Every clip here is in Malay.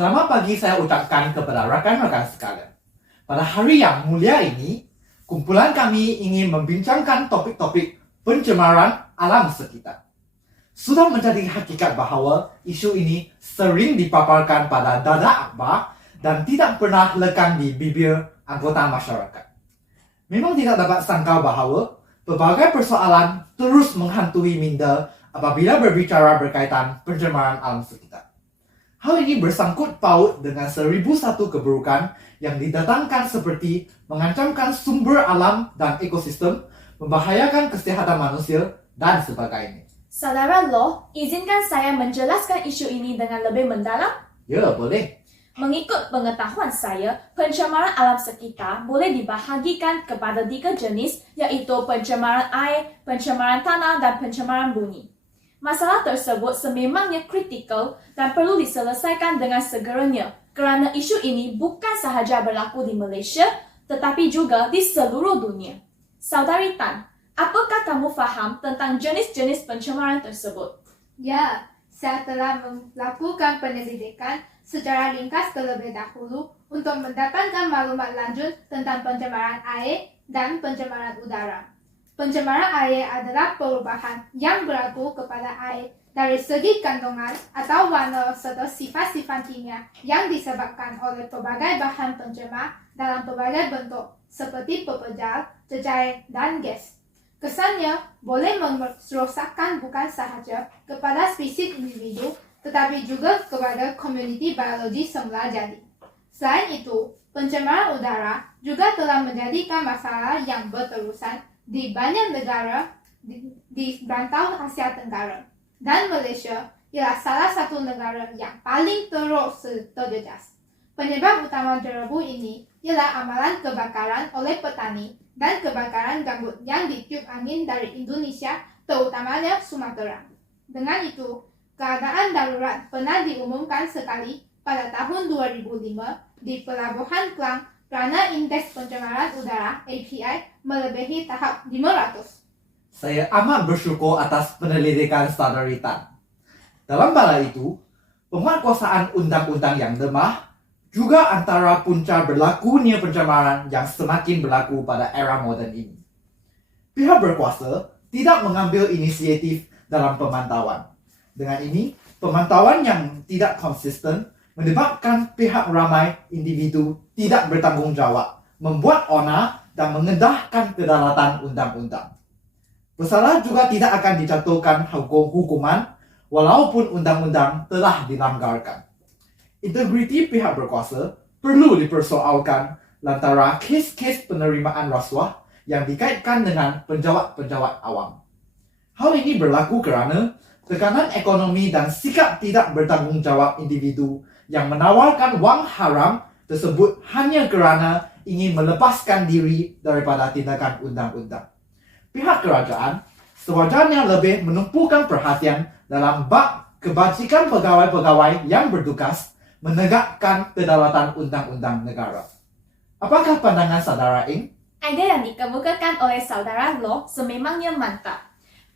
Selamat pagi saya ucapkan kepada rakan-rakan sekalian. Pada hari yang mulia ini, kumpulan kami ingin membincangkan topik-topik pencemaran alam sekitar. Sudah menjadi hakikat bahawa isu ini sering dipaparkan pada dada akhbar dan tidak pernah lekang di bibir anggota masyarakat. Memang tidak dapat sangka bahawa pelbagai persoalan terus menghantui minda apabila berbicara berkaitan pencemaran alam sekitar. Hal ini bersangkut paut dengan 1001 keburukan yang didatangkan seperti mengancamkan sumber alam dan ekosistem, membahayakan kesihatan manusia, dan sebagainya. Saudara Law, izinkan saya menjelaskan isu ini dengan lebih mendalam. Ya, boleh. Mengikut pengetahuan saya, pencemaran alam sekitar boleh dibahagikan kepada 3 jenis, iaitu pencemaran air, pencemaran tanah, dan pencemaran bumi. Masalah tersebut sememangnya kritikal dan perlu diselesaikan dengan segeranya kerana isu ini bukan sahaja berlaku di Malaysia tetapi juga di seluruh dunia. Saudari Tan, apakah kamu faham tentang jenis-jenis pencemaran tersebut? Ya, saya telah melakukan penyelidikan secara ringkas terlebih dahulu untuk mendatangkan maklumat lanjut tentang pencemaran air dan pencemaran udara. Pencemaran air adalah perubahan yang berlaku kepada air dari segi kandungan atau warna serta sifat-sifat kimia yang disebabkan oleh pelbagai bahan pencemar dalam pelbagai bentuk seperti pepejal, cecair dan gas. Kesannya boleh merosakkan bukan sahaja kepada spesies individu tetapi juga kepada komuniti biologi semula jadi. Selain itu, pencemaran udara juga telah menjadikan masalah yang berterusan di banyak negara di rantau Asia Tenggara, dan Malaysia ialah salah satu negara yang paling teruk terjejas. Penyebab utama debu ini ialah amalan kebakaran oleh petani dan kebakaran gambut yang ditiup angin dari Indonesia, terutamanya Sumatera. Dengan itu, keadaan darurat pernah diumumkan sekali pada tahun 2005 di Pelabuhan Klang kerana indeks pencemaran udara API melebihi tahap 500. Saya amat bersyukur atas penyelidikan Saudari Tan. Dalam bala itu, penguatkuasaan undang-undang yang lemah juga antara punca berlakunya pencemaran yang semakin berlaku pada era moden ini. Pihak berkuasa tidak mengambil inisiatif dalam pemantauan. Dengan ini, pemantauan yang tidak konsisten menyebabkan pihak ramai individu tidak bertanggungjawab, membuat onar dan mengendahkan kedaulatan undang-undang. Pesalah juga tidak akan dijatuhkan hukuman walaupun undang-undang telah dilanggarkan. Integriti pihak berkuasa perlu dipersoalkan lantaran kes-kes penerimaan rasuah yang dikaitkan dengan penjawat-penjawat awam. Hal ini berlaku kerana tekanan ekonomi dan sikap tidak bertanggungjawab individu yang menawarkan wang haram tersebut hanya kerana ingin melepaskan diri daripada tindakan undang-undang. Pihak kerajaan sewajarnya lebih menumpukan perhatian dalam bab kebajikan pegawai-pegawai yang bertugas menegakkan kedaulatan undang-undang negara. Apakah pandangan saudara Ing? Idea yang dikemukakan oleh saudara Law sememangnya mantap.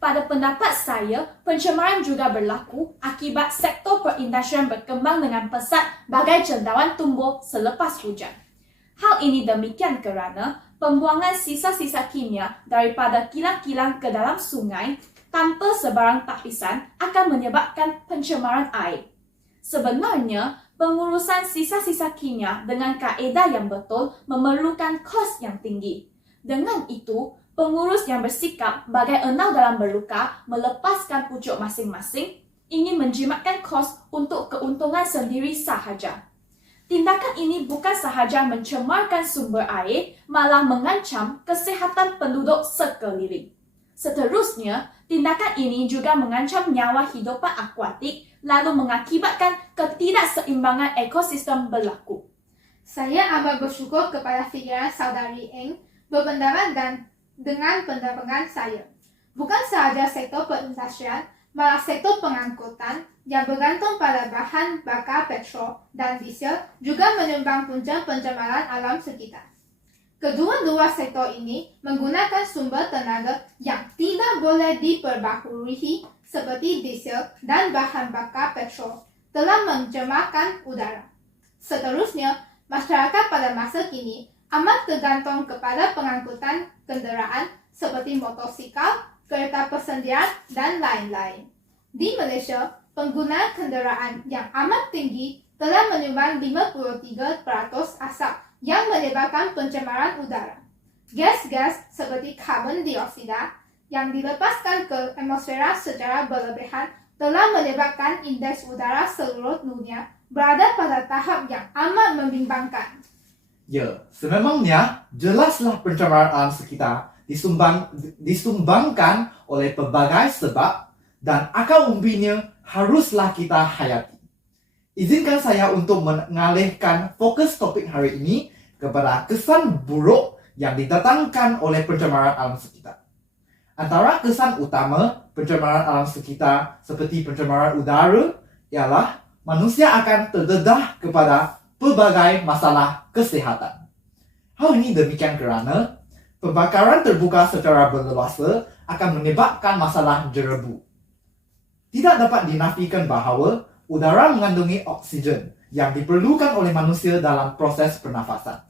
Pada pendapat saya, pencemaran juga berlaku akibat sektor perindustrian berkembang dengan pesat bagai cendawan tumbuh selepas hujan. Hal ini demikian kerana pembuangan sisa-sisa kimia daripada kilang-kilang ke dalam sungai tanpa sebarang tapisan akan menyebabkan pencemaran air. Sebenarnya, pengurusan sisa-sisa kimia dengan kaedah yang betul memerlukan kos yang tinggi. Dengan itu, pengurus yang bersikap bagai enau dalam berluka melepaskan pucuk masing-masing ingin menjimatkan kos untuk keuntungan sendiri sahaja. Tindakan ini bukan sahaja mencemarkan sumber air, malah mengancam kesihatan penduduk sekeliling. Seterusnya, tindakan ini juga mengancam nyawa hidupan akuatik lalu mengakibatkan ketidakseimbangan ekosistem berlaku. Saya amat bersyukur kepada fikiran saudari Eng berpendapat dan dengan pendapat saya. Bukan sahaja sektor perindustrian, malah sektor pengangkutan yang bergantung pada bahan bakar petrol dan diesel juga menyumbang punca pencemaran alam sekitar. Kedua-dua sektor ini menggunakan sumber tenaga yang tidak boleh diperbaharui seperti diesel dan bahan bakar petrol telah mencemarkan udara. Seterusnya, masyarakat pada masa kini amat tergantung kepada pengangkutan kenderaan seperti motosikal, kereta persendirian, dan lain-lain. Di Malaysia, penggunaan kenderaan yang amat tinggi telah menyumbang 53% asap yang menyebabkan pencemaran udara. Gas-gas seperti karbon dioksida yang dilepaskan ke atmosfera secara berlebihan telah menyebabkan indeks udara seluruh dunia berada pada tahap yang amat membimbangkan. Ya, sememangnya jelaslah pencemaran alam sekitar disumbangkan oleh pelbagai sebab dan akar umbinya haruslah kita hayati. Izinkan saya untuk mengalihkan fokus topik hari ini kepada kesan buruk yang didatangkan oleh pencemaran alam sekitar. Antara kesan utama pencemaran alam sekitar seperti pencemaran udara ialah manusia akan terdedah kepada pelbagai masalah kesihatan. Hal ini demikian kerana pembakaran terbuka secara berleluasa akan menyebabkan masalah jerebu. Tidak dapat dinafikan bahawa udara mengandungi oksigen yang diperlukan oleh manusia dalam proses pernafasan.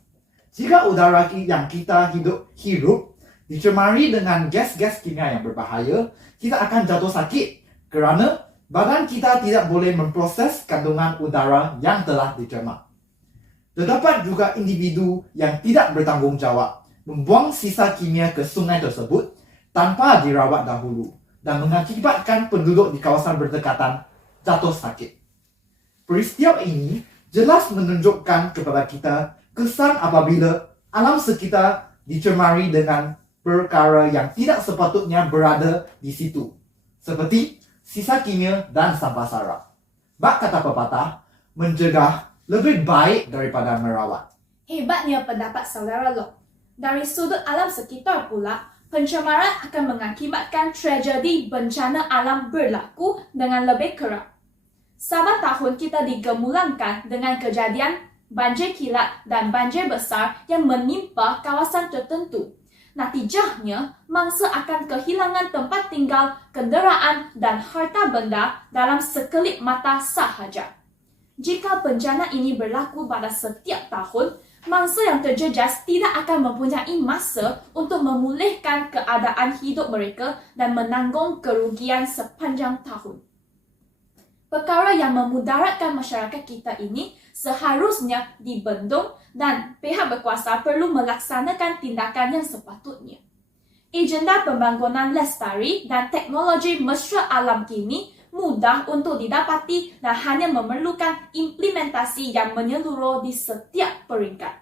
Jika udara yang kita hirup dicemari dengan gas-gas kimia yang berbahaya, kita akan jatuh sakit kerana badan kita tidak boleh memproses kandungan udara yang telah dicemar. Terdapat juga individu yang tidak bertanggungjawab membuang sisa kimia ke sungai tersebut tanpa dirawat dahulu dan mengakibatkan penduduk di kawasan berdekatan jatuh sakit. Peristiwa ini jelas menunjukkan kepada kita kesan apabila alam sekitar dicemari dengan perkara yang tidak sepatutnya berada di situ, seperti sisa kimia dan sampah saraf. Bak kata pepatah, mencegah lebih baik daripada merawat. Hebatnya pendapat saudara Loh. Dari sudut alam sekitar pula, pencemaran akan mengakibatkan tragedi bencana alam berlaku dengan lebih kerap. Saban tahun kita digemulangkan dengan kejadian banjir kilat dan banjir besar yang menimpa kawasan tertentu. Natijahnya, mangsa akan kehilangan tempat tinggal, kenderaan dan harta benda dalam sekelip mata sahaja. Jika bencana ini berlaku pada setiap tahun, mangsa yang terjejas tidak akan mempunyai masa untuk memulihkan keadaan hidup mereka dan menanggung kerugian sepanjang tahun. Perkara yang memudaratkan masyarakat kita ini seharusnya dibendung dan pihak berkuasa perlu melaksanakan tindakan yang sepatutnya. Agenda pembangunan lestari dan teknologi mesra alam kini mudah untuk didapati dan hanya memerlukan implementasi yang menyeluruh di setiap peringkat.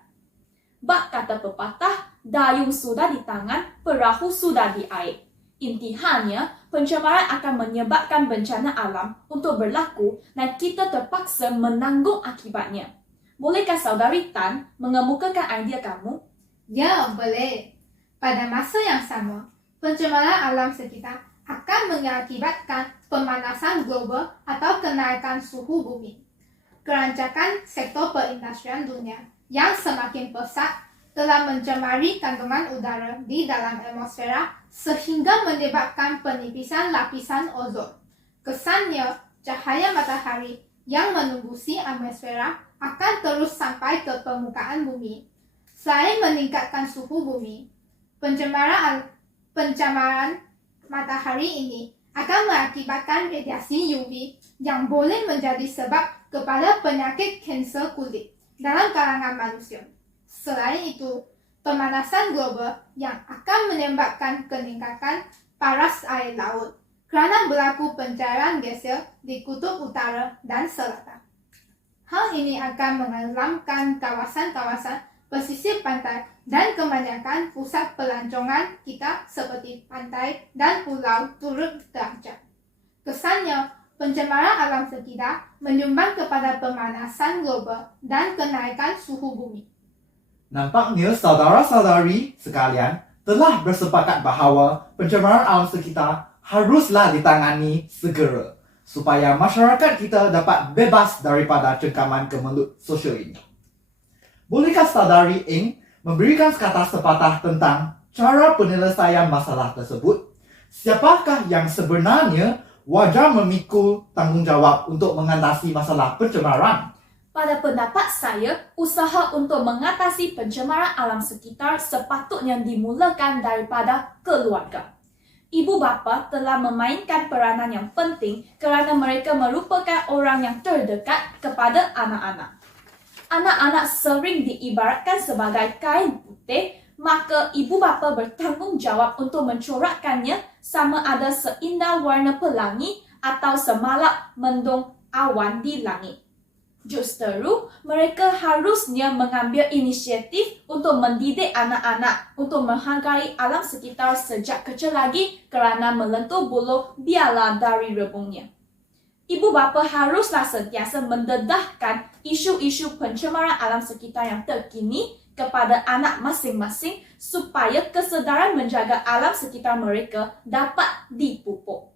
Bak kata pepatah, dayung sudah di tangan, perahu sudah di air. Intihannya, pencemaran akan menyebabkan bencana alam untuk berlaku dan kita terpaksa menanggung akibatnya. Bolehkah saudari Tan mengemukakan idea kamu? Ya, boleh. Pada masa yang sama, pencemaran alam sekitar akan mengakibatkan pemanasan global atau kenaikan suhu bumi. Kerancakan sektor perindustrian dunia yang semakin pesat telah mencemari kandungan udara di dalam atmosfera sehingga menyebabkan penipisan lapisan ozon. Kesannya, cahaya matahari yang menembusi atmosfera akan terus sampai ke permukaan bumi. Selain meningkatkan suhu bumi, pencemaran matahari ini akan mengakibatkan radiasi UV yang boleh menjadi sebab kepada penyakit kanser kulit dalam kalangan manusia. Selain itu, pemanasan global yang akan menyebabkan peningkatan paras air laut kerana berlaku pencairan geser di kutub utara dan selatan. Hal ini akan menenggelamkan kawasan-kawasan pesisir pantai dan kebanyakan pusat pelancongan kita seperti pantai dan pulau turut terancam. Kesannya, pencemaran alam sekitar menyumbang kepada pemanasan global dan kenaikan suhu bumi. Nampaknya saudara-saudari sekalian telah bersepakat bahawa pencemaran alam sekitar haruslah ditangani segera supaya masyarakat kita dapat bebas daripada cengkaman kemelut sosial ini. Bolehkah saudari Ing memberikan sekata sepatah tentang cara penyelesaian masalah tersebut? Siapakah yang sebenarnya wajar memikul tanggungjawab untuk mengatasi masalah pencemaran? Pada pendapat saya, usaha untuk mengatasi pencemaran alam sekitar sepatutnya dimulakan daripada keluarga. Ibu bapa telah memainkan peranan yang penting kerana mereka merupakan orang yang terdekat kepada anak-anak. Anak-anak sering diibaratkan sebagai kain putih, maka ibu bapa bertanggungjawab untuk mencorakkannya sama ada seindah warna pelangi atau semalap mendung awan di langit. Justeru, mereka harusnya mengambil inisiatif untuk mendidik anak-anak untuk menghargai alam sekitar sejak kecil lagi kerana melentur buluh biarlah dari rebungnya. Ibu bapa haruslah sentiasa mendedahkan isu-isu pencemaran alam sekitar yang terkini kepada anak masing-masing supaya kesedaran menjaga alam sekitar mereka dapat dipupuk.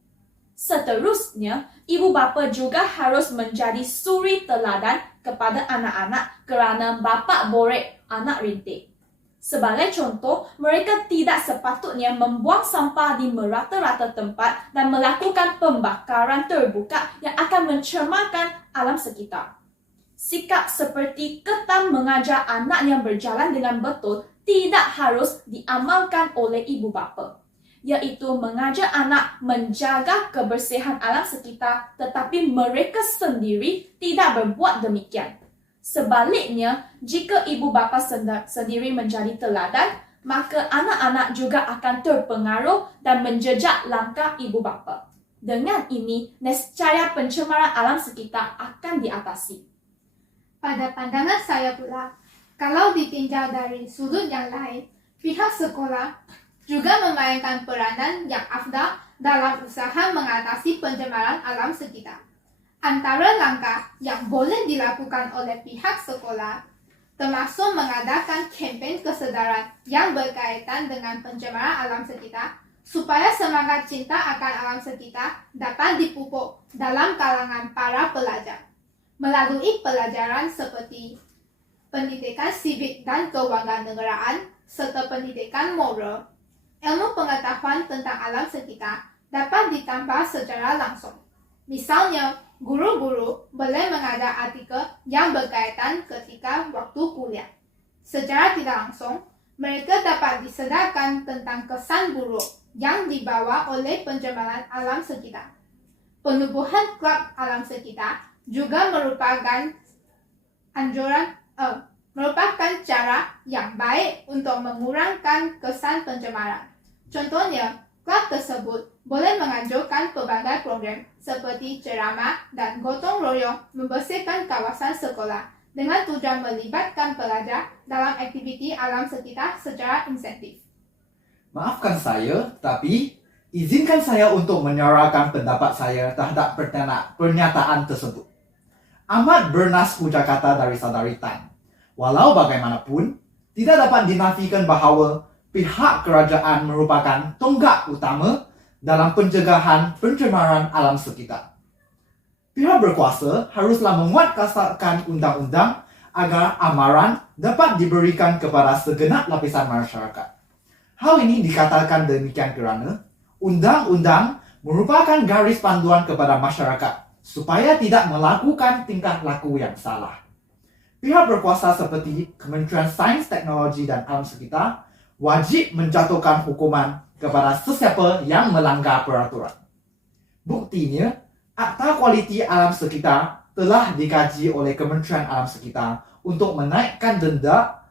Seterusnya, ibu bapa juga harus menjadi suri teladan kepada anak-anak kerana bapa borek anak rintik. Sebagai contoh, mereka tidak sepatutnya membuang sampah di merata-rata tempat dan melakukan pembakaran terbuka yang akan mencemarkan alam sekitar. Sikap seperti ketam mengajar anak yang berjalan dengan betul tidak harus diamalkan oleh ibu bapa, iaitu mengajar anak menjaga kebersihan alam sekitar tetapi mereka sendiri tidak berbuat demikian. Sebaliknya, jika ibu bapa sendiri menjadi teladan, maka anak-anak juga akan terpengaruh dan menjejak langkah ibu bapa. Dengan ini, nescaya pencemaran alam sekitar akan diatasi. Pada pandangan saya pula, kalau ditinjau dari sudut yang lain, pihak sekolah juga memainkan peranan yang afdal dalam usaha mengatasi pencemaran alam sekitar. Antara langkah yang boleh dilakukan oleh pihak sekolah termasuk mengadakan kempen kesedaran yang berkaitan dengan pencemaran alam sekitar supaya semangat cinta akan alam sekitar dapat dipupuk dalam kalangan para pelajar. Melalui pelajaran seperti pendidikan sivik dan kewarganegaraan serta pendidikan moral, ilmu pengetahuan tentang alam sekitar dapat ditambah secara langsung. Misalnya, guru-guru boleh mengajar artikel yang berkaitan ketika waktu kuliah. Secara tidak langsung, mereka dapat disedarkan tentang kesan buruk yang dibawa oleh pencemaran alam sekitar. Penubuhan klub alam sekitar juga merupakan cara yang baik untuk mengurangkan kesan pencemaran. Contohnya, klub tersebut boleh menganjurkan pelbagai program seperti ceramah dan gotong royong membersihkan kawasan sekolah dengan tujuan melibatkan pelajar dalam aktiviti alam sekitar secara insentif. Maafkan saya, tapi izinkan saya untuk menyuarakan pendapat saya terhadap pernyataan tersebut. Amat bernas ujar kata dari saudari Tan. Walau bagaimanapun, tidak dapat dinafikan bahawa pihak kerajaan merupakan tonggak utama dalam pencegahan pencemaran alam sekitar. Pihak berkuasa haruslah menguatkan undang-undang agar amaran dapat diberikan kepada segenap lapisan masyarakat. Hal ini dikatakan demikian kerana undang-undang merupakan garis panduan kepada masyarakat supaya tidak melakukan tingkah laku yang salah. Pihak berkuasa seperti Kementerian Sains, Teknologi dan Alam Sekitar wajib menjatuhkan hukuman kepada sesiapa yang melanggar peraturan. Buktinya, Akta Kualiti Alam Sekitar telah dikaji oleh Kementerian Alam Sekitar untuk menaikkan denda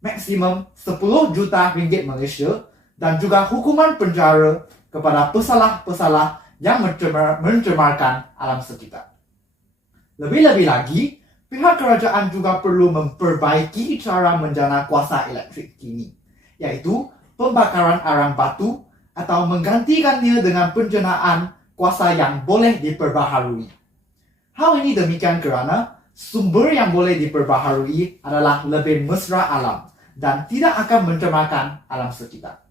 maksimum 10 juta ringgit Malaysia dan juga hukuman penjara kepada pesalah-pesalah yang mencemarkan alam sekitar. Lebih-lebih lagi, pihak kerajaan juga perlu memperbaiki cara menjana kuasa elektrik kini, iaitu pembakaran arang batu atau menggantikannya dengan penjenaan kuasa yang boleh diperbaharui. Hal ini demikian kerana sumber yang boleh diperbaharui adalah lebih mesra alam dan tidak akan mencemarkan alam sekitar.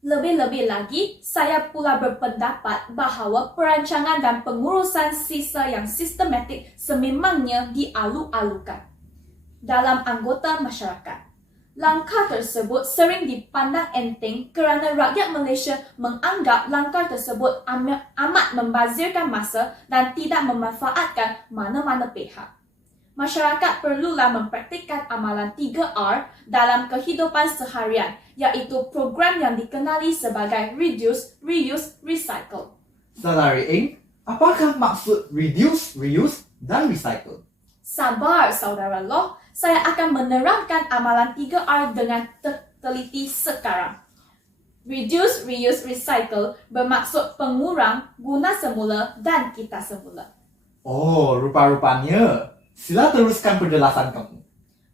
Lebih-lebih lagi, saya pula berpendapat bahawa perancangan dan pengurusan sisa yang sistematik sememangnya dialu-alukan dalam anggota masyarakat. Langkah tersebut sering dipandang enteng kerana rakyat Malaysia menganggap langkah tersebut amat membazirkan masa dan tidak memanfaatkan mana-mana pihak. masyarakat perlulah mempraktikkan amalan 3R dalam kehidupan seharian, iaitu program yang dikenali sebagai Reduce, Reuse, Recycle. Saudari Eng, apakah maksud reduce, reuse, dan recycle? Sabar saudara Loh, saya akan menerangkan amalan 3R dengan teliti sekarang. Reduce, Reuse, Recycle bermaksud pengurang, guna semula dan kita semula. Oh, rupa-rupanya. Sila teruskan penjelasan kamu.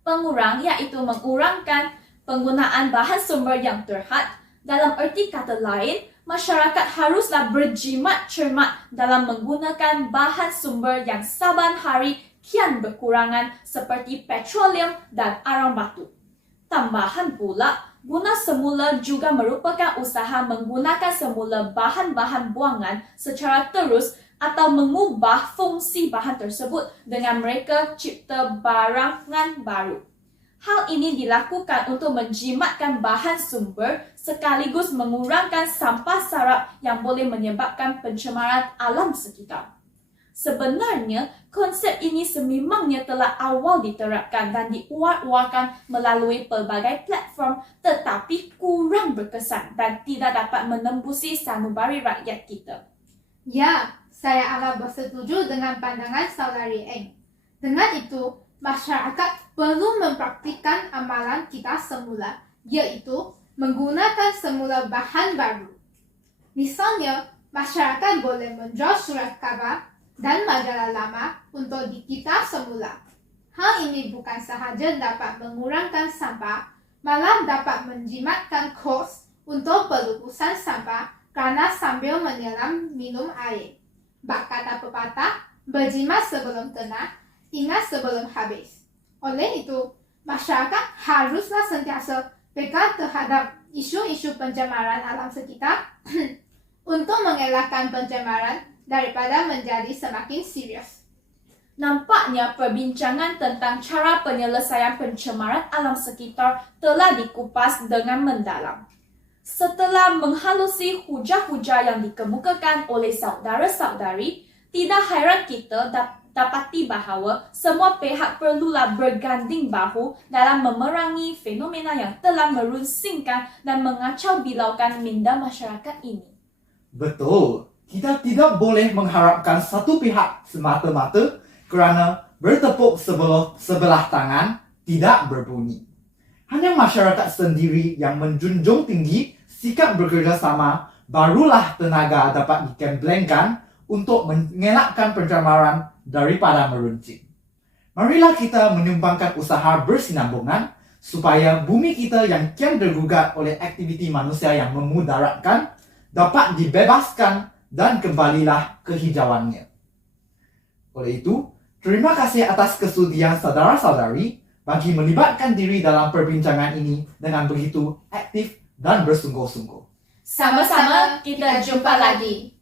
Pengurang iaitu mengurangkan penggunaan bahan sumber yang terhad. Dalam erti kata lain, masyarakat haruslah berjimat cermat dalam menggunakan bahan sumber yang saban hari kian berkurangan seperti petroleum dan arang batu. Tambahan pula, guna semula juga merupakan usaha menggunakan semula bahan-bahan buangan secara terus atau mengubah fungsi bahan tersebut dengan mereka cipta barangan baru. Hal ini dilakukan untuk menjimatkan bahan sumber sekaligus mengurangkan sampah sarap yang boleh menyebabkan pencemaran alam sekitar. Sebenarnya, konsep ini sememangnya telah awal diterapkan dan diuar-uarkan melalui pelbagai platform tetapi kurang berkesan dan tidak dapat menembusi sanubari rakyat kita. Ya, saya amat bersetuju dengan pandangan Saudari Eng. Dengan itu, masyarakat perlu mempraktikkan amalan kita semula, yaitu menggunakan semula bahan baru. Misalnya, masyarakat boleh menjual surat khabar dan majalah lama untuk kita semula. Hal ini bukan sahaja dapat mengurangkan sampah, malah dapat menjimatkan kos untuk pelupusan sampah kerana sambil menyelam minum air. Bak kata pepatah, berjimat sebelum kena, ingat sebelum habis. Oleh itu, masyarakat haruslah sentiasa peka terhadap isu-isu pencemaran alam sekitar untuk mengelakkan pencemaran daripada menjadi semakin serius. Nampaknya perbincangan tentang cara penyelesaian pencemaran alam sekitar telah dikupas dengan mendalam. Setelah menghalusi hujah-hujah yang dikemukakan oleh saudara-saudari, tidak hairan kita dapati bahawa semua pihak perlulah berganding bahu dalam memerangi fenomena yang telah merunsingkan dan mengacau bilaukan minda masyarakat ini. Betul. Kita tidak boleh mengharapkan satu pihak semata-mata kerana bertepuk sebelah tangan tidak berbunyi. Hanya masyarakat sendiri yang menjunjung tinggi sikap bekerjasama barulah tenaga dapat dikemblengkan untuk mengelakkan pencemaran daripada meruncing. Marilah kita menyumbangkan usaha bersinambungan supaya bumi kita yang kian tergugat oleh aktiviti manusia yang memudaratkan dapat dibebaskan dan kembalilah kehijauannya. Oleh itu, terima kasih atas kesudian saudara-saudari bagi melibatkan diri dalam perbincangan ini dengan begitu aktif dan bersungguh-sungguh. Sama-sama, kita jumpa lagi.